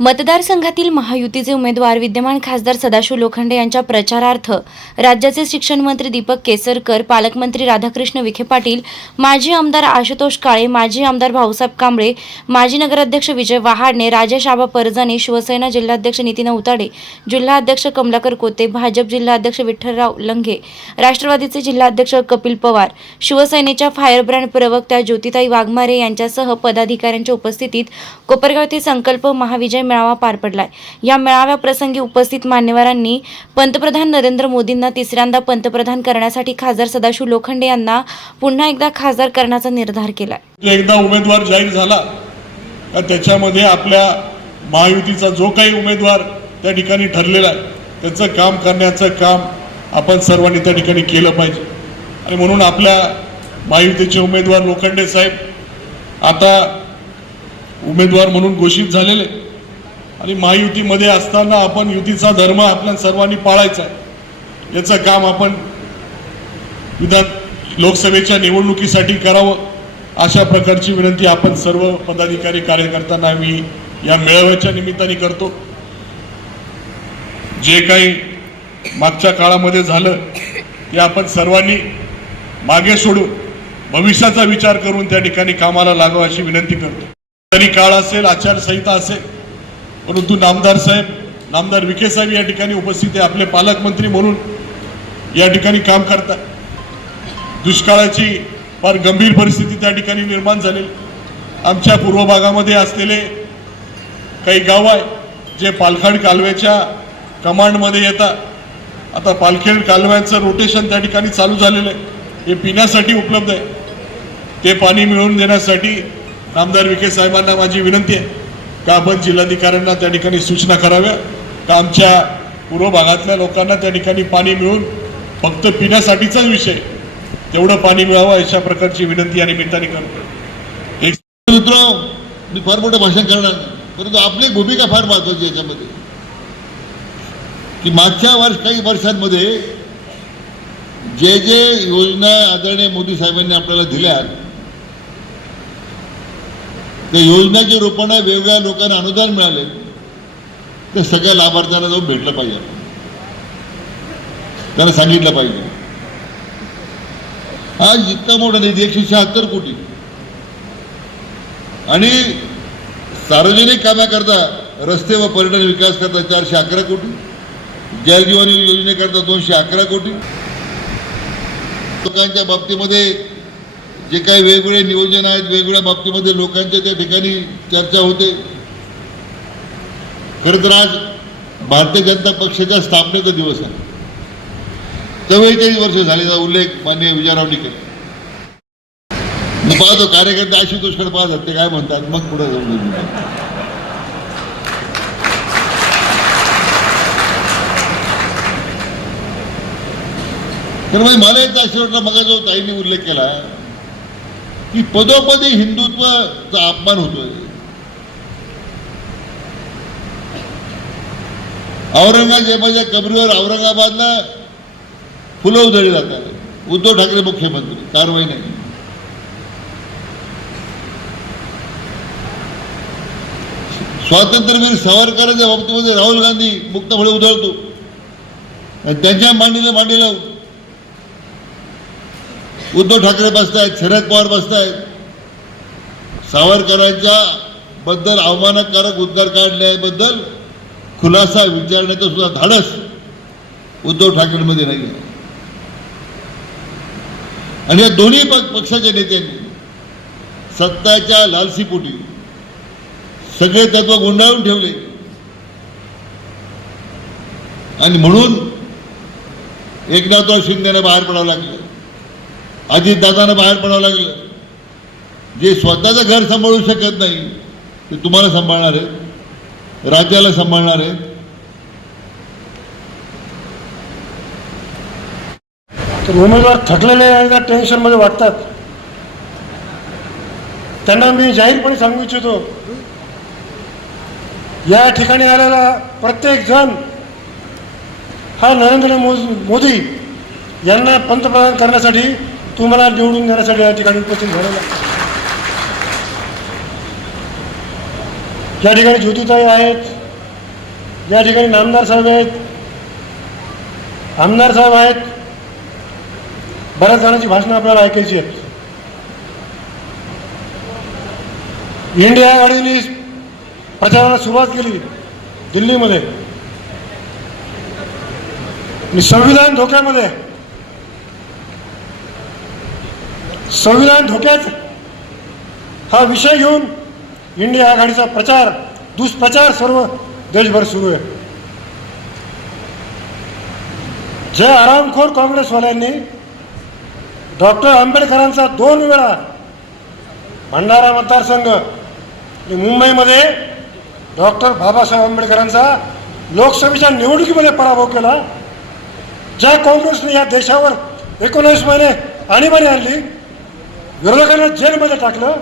मतदारसंघातील महायुतीचे उमेदवार विद्यमान खासदार सदाशिव लोखंडे यांच्या प्रचारार्थ राज्याचे शिक्षण मंत्री दीपक केसरकर पालकमंत्री राधाकृष्ण विखे पाटील माजी आमदार आशुतोष काळे माजी आमदार भाऊसाहेब कांबळे माजी नगराध्यक्ष विजय वहाडणे राजेश आबा परजाने शिवसेना जिल्हाध्यक्ष नितीन उताडे जिल्हाध्यक्ष कमलाकर कोते भाजप जिल्हाध्यक्ष विठ्ठलराव लंघे राष्ट्रवादीचे जिल्हाध्यक्ष कपिल पवार शिवसेनेच्या फायरब्रँड प्रवक्त्या ज्योतिताई वाघमारे यांच्यासह पदाधिकाऱ्यांच्या उपस्थितीत कोपरगाव येथे संकल्प महाविजय मेळावा पार पडलाय. या मेळाव्याप्रसंगी उपस्थित मान्यवरांनी पंतप्रधान नरेंद्र मोदींना तिसऱ्यांदा पंतप्रधान करण्यासाठी खासदार सदाशिव लोखंडे यांना पुन्हा एकदा खासदार करण्याचा निर्धार केलाय. एकदा उमेदवार जाहीर झाला त्याच्यामध्ये आपल्या महायुतीचा जो काही उमेदवार त्या ठिकाणी ठरलेला आहे त्याचं काम करण्याचं काम आपण सर्वांनी त्या ठिकाणी केलं पाहिजे. आणि म्हणून आपल्या महायुतीचे उमेदवार लोखंडे साहेब आता उमेदवार म्हणून घोषित झालेले आणि महायुतीमध्ये असताना आपण युतीचा धर्म आपल्या सर्वांनी पाळायचा आहे. याचं काम आपण विधान लोकसभेच्या निवडणुकीसाठी करावं अशा प्रकारची विनंती आपण सर्व पदाधिकारी कार्यकर्त्यांना मी या मेळाव्याच्या निमित्ताने करतो. जे काही मागच्या काळामध्ये झालं ते आपण सर्वांनी मागे सोडून भविष्याचा विचार करून त्या ठिकाणी कामाला लागावं अशी विनंती करतो. तरी काळ असेल आचारसंहिता असेल परंतु नामदार साहेब नामदार विखे साहेब या ठिकाणी उपस्थित आहे. आपले पालकमंत्री म्हणून या ठिकाणी काम करतात. दुष्काळाची फार गंभीर परिस्थिती त्या ठिकाणी निर्माण झाली आमच्या पूर्व भागामध्ये असलेले काही गाव आहे जे पालखाड कालव्याच्या कमांडमध्ये येतात. आता पालखेड कालव्यांचं रोटेशन त्या ठिकाणी चालू झालेलं आहे. हे पिण्यासाठी उपलब्ध आहे. ते पाणी मिळवून देण्यासाठी नामदार विखे साहेबांना माझी विनंती आहे. का आपण जिल्हाधिकाऱ्यांना त्या ठिकाणी सूचना कराव्या? का आमच्या पूर्व भागातल्या लोकांना त्या ठिकाणी पाणी मिळून फक्त पिण्यासाठीचाच विषय? तेवढं पाणी मिळावं अशा प्रकारची विनंती या निमित्ताने करतो. एक मित्र मी फार मोठं भाषण करणार नाही परंतु आपली भूमिका फार महत्वाची याच्यामध्ये. की मागच्या वर्ष काही वर्षांमध्ये जे जे योजना आदरणीय मोदी साहेबांनी आपल्याला दिल्या त्या योजनेच्या रूपाने वेगवेगळ्या लोकांना अनुदान मिळाले. ते सगळ्या लाभार्थ्यांना जाऊन भेटलं पाहिजे. त्यांना सांगितलं पाहिजे. आज इतका मोठा निधी एकशे शहात्तर कोटी. आणि सार्वजनिक कामाकरता रस्ते व पर्यटन विकास करता चारशे अकरा कोटी. जलजीवन योजनेकरता दोनशे अकरा कोटी. लोकांच्या बाबतीमध्ये जे काही वेगवेगळे नियोजन आहेत वेगवेगळ्या बाबतीमध्ये लोकांच्या त्या ठिकाणी चर्चा होते. खरं तर आज भारतीय जनता पक्षाच्या स्थापनेचा दिवस आहे. चव्वेचाळीस वर्ष झालेला उल्लेख माननीय विजयरावनी केला मी पाहतो कार्यकर्ते आशुतोषकडे पाहतात ते काय म्हणतात मग पुढे जाऊन तर म्हणजे मला एक आशीर्वादला मग जो ताईंनी उल्लेख केला. की पदोपदी हिंदुत्वाचा अपमान होतोय. औरंगजेबाच्या कबरीवर औरंगाबादला फुलं उधळली जातात. उद्धव ठाकरे मुख्यमंत्री कारवाई नाही. स्वातंत्र्यवीर सावरकरांच्या बाबतीमध्ये राहुल गांधी मुक्तफळे उधळतो. आणि त्यांच्या मांडीला मांडी उद्धव ठाकरे बसतायत शरद पवार बसतायत. सावरकरांच्या बद्दल अवमानकारक उद्गार काढल्याबद्दल खुलासा विचारण्याचं सुद्धा धाडस उद्धव ठाकरेंमध्ये नाही आणि या दोन्ही पक्षाच्या नेत्यांनी सत्ताच्या लालसीपोटी सगळे तत्व गुंडाळून ठेवले. आणि म्हणून एकनाथराव शिंदेने बाहेर पडावं लागलं. अजितदादांना बाहेर पडावं लागलं. जे स्वतःचं घर सांभाळू शकत नाही ते तुम्हाला सांभाळणार आहेत. राज्याला सांभाळणार आहेत. तर उमेदवार थकलेले टेन्शनमध्ये टेन्शनमध्ये वाटतात. त्यांना मी जाहीरपणे सांगू इच्छितो. या ठिकाणी आलेला प्रत्येक जण हा नरेंद्र मो- मोदी यांना पंतप्रधान करण्यासाठी तुम्हाला निवडून देण्यासाठी या ठिकाणी उपस्थित झालेला या ठिकाणी ज्योतिताई आहेत या ठिकाणी नामदार साहेब आहेत आमदार साहेब आहेत बऱ्याच जणांची भाषणं आपल्याला ऐकायची आहेत. इंडिया आघाडीने प्रचाराला सुरुवात केली दिल्लीमध्ये. संविधान धोक्यामध्ये आहे. संविधान धोक्यात हा विषय घेऊन इंडिया आघाडीचा प्रचार दुष्प्रचार सर्व देशभर सुरू आहे. जे आरामखोर काँग्रेसवाल्यांनी डॉक्टर आंबेडकरांचा दोन वेळा भंडारा मतदारसंघ आणि मुंबईमध्ये डॉक्टर बाबासाहेब आंबेडकरांचा लोकसभेच्या निवडणुकीमध्ये पराभव केला. ज्या काँग्रेसने या देशावर एकोणीस महिने आणीबाणी आणली विरोधकांना जेलमध्ये टाकलं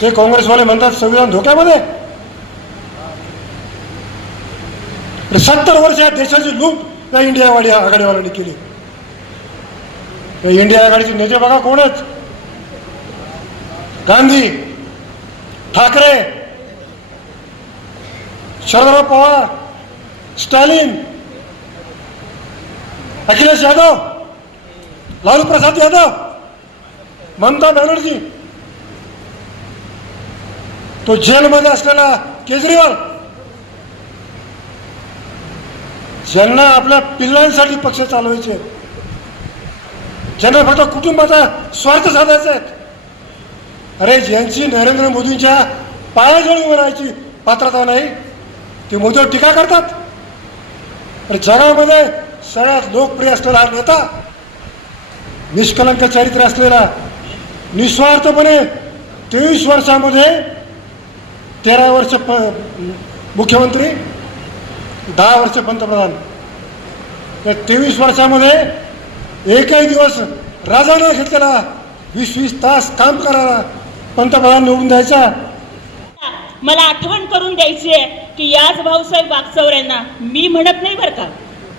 ते काँग्रेसवाले म्हणतात संविधान धोक्यामध्ये. सत्तर वर्ष या देशाची लूट या इंडियावाडी आघाडीवाल्यांनी केली. इंडिया आघाडीचे नेते बघा कोणच गांधी ठाकरे शरदराव पवार स्टॅलिन अखिलेश यादव लालू प्रसाद यादव. ममता बॅनर्जी. तो जेलमध्ये असलेला केजरीवाल. ज्यांना आपल्या पिल्लांसाठी पक्ष चालवायचे. ज्यांना फक्त कुटुंबाचा स्वार्थ साधायचा आहे. अरे ज्यांची नरेंद्र मोदींच्या पायाजवळ म्हणायची पात्रता नाही ते मोदीवर टीका करतात. अरे जगामध्ये सगळ्यात लोकप्रिय असलेला हा नेता निष्कलंक चरित्र असलेला निस्वार्थपणे तेवीस वर्षामध्ये तेरा वर्ष प मुख्यमंत्री दहा वर्ष पंतप्रधान. त्या तेवीस वर्षामध्ये एकही दिवस राजाने घेतलेला. वीस वीस तास काम करायला पंतप्रधान निवडून द्यायचा. मला आठवण करून द्यायची आहे की याच भाऊसाहेब वागचौऱ्यांना मी म्हणत नाही बरं का.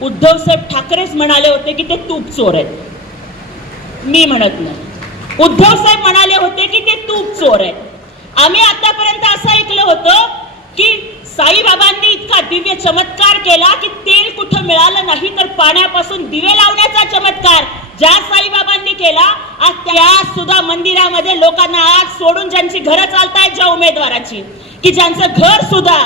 उद्धवसाहेब ठाकरेच म्हणाले होते की ते तूप चोर आहेत. मी म्हणत नाही. उद्धवसाहेब म्हणाले होते की ते तूप चोर आहे. आम्ही आतापर्यंत असं ऐकलं होतं की साईबाबांनी इतका दिव्य चमत्कार केला की तेल कुठं मिळालं नाही तर पाण्यापासून दिवे लावण्याचा चमत्कार ज्या साईबाबांनी केला आज त्या सुद्धा मंदिरामध्ये लोकांना आज सोडून ज्यांची घरं चालतायत ज्या उमेदवाराची की ज्यांचं घर सुद्धा.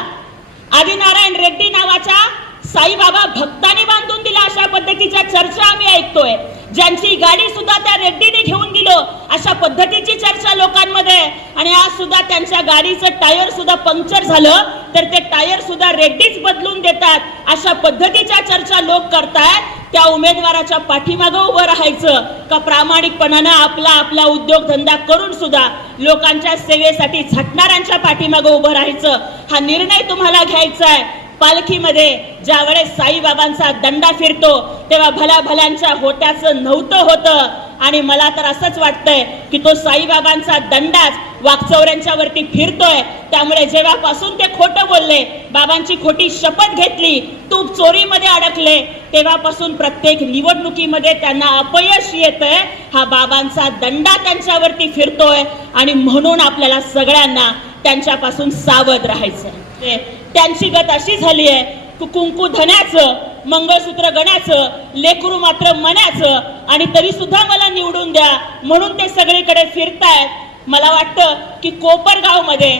आदिनारायण रेड्डी नावाच्या साईबाबा भक्तांनी बांधून दिले. अशा पद्धतीच्या चर्चा आम्ही ऐकतोय. ज्यांची गाडी सुद्धा त्या रेड्डीने घेऊन दिलो अशा पद्धतीची चर्चा लोकांमध्ये. आणि आज सुद्धा त्यांच्या गाडीचं टायर सुद्धा पंक्चर झालं तर ते टायर सुद्धा रेड्डीच बदलून देतात. अशा पद्धतीच्या चर्चा लोक करतायत. त्या उमेदवाराच्या पाठीमागं उभं राहायचं. का प्रामाणिकपणानं आपला आपला उद्योगधंदा करून सुद्धा लोकांच्या सेवेसाठी झटणाऱ्यांच्या पाठीमागं उभं राहायचं? हा निर्णय तुम्हाला घ्यायचा आहे. पालखीमध्ये ज्यावेळेस साईबाबांचा दंडा फिरतो तेव्हा भल्या भल्यांच्या होत्याचं नव्हतं होतं. आणि मला तर असंच वाटतंय की तो साईबाबांचा दंडाच वाकचौऱ्यांच्या वरती फिरतोय. त्यामुळे जेव्हापासून ते खोटं बोलले बाबांची खोटी शपथ घेतली तूप चोरीमध्ये अडकले तेव्हापासून प्रत्येक निवडणुकीमध्ये त्यांना अपयश येतंय. हा बाबांचा दंडा त्यांच्यावरती फिरतोय आणि म्हणून आपल्याला सगळ्यांना त्यांच्यापासून सावध राहायचं त्यांची गत अशी झाली आहे कुंकू धण्याचं मंगळसूत्र गण्याचं लेकरू मात्र मनाचं आणि तरी सुद्धा मला निवडून द्या म्हणून ते सगळीकडे फिरतायत. मला वाटतं की कोपरगावमध्ये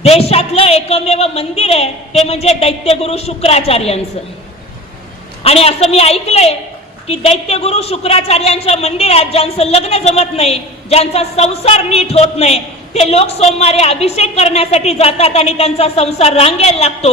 देशातलं एकमेव मंदिर आहे ते म्हणजे दैत्यगुरु शुक्राचार्यांचं. आणि असं मी ऐकलंय की दैत्यगुरु शुक्राचार्यांच्या मंदिरात ज्यांचं लग्न जमत नाही ज्यांचा संसार नीट होत नाही ते लोक सोमवारी अभिषेक करण्यासाठी जातात आणि त्यांचा संसार रांगेला लागतो.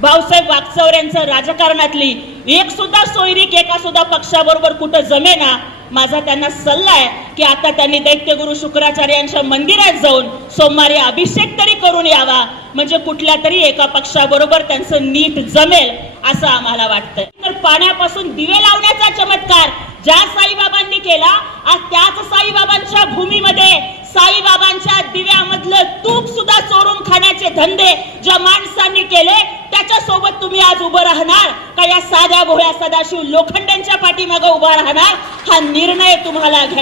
भाऊसाहेब वागचौऱ्यांचं राजकारणातली एक सुद्धा सोयरीक एका सुद्धा पक्षाबरोबर कुठं जमेना माझा त्यांना सल्ला आहे की आता त्यांनी दैत्यगुरु शुक्राचार्यांच्या मंदिरात जाऊन सोमवारी अभिषेक तरी करून यावा. म्हणजे कुठल्या तरी एका पक्षाबरोबर त्यांचं नीट जमेल असं आम्हाला वाटतंय. तर पाण्यापासून दिवे लावण्याचा चमत्कार ज्या साईबाबांनी केला आज त्याच साईबाबांच्या भूमीमध्ये साईबाबांच्या दिव्यामधलं तूप सुद्धा चोरून खाण्याचे धंदे ज्या माणसांनी केले त्याच्या सोबत तुम्ही आज उभं राहणार. का या साध्या भोळ्या सदाशिव लोखंडांच्या पाठीमागे उभा राहणार? हा निर्णय तुम्हाला घ्यायचा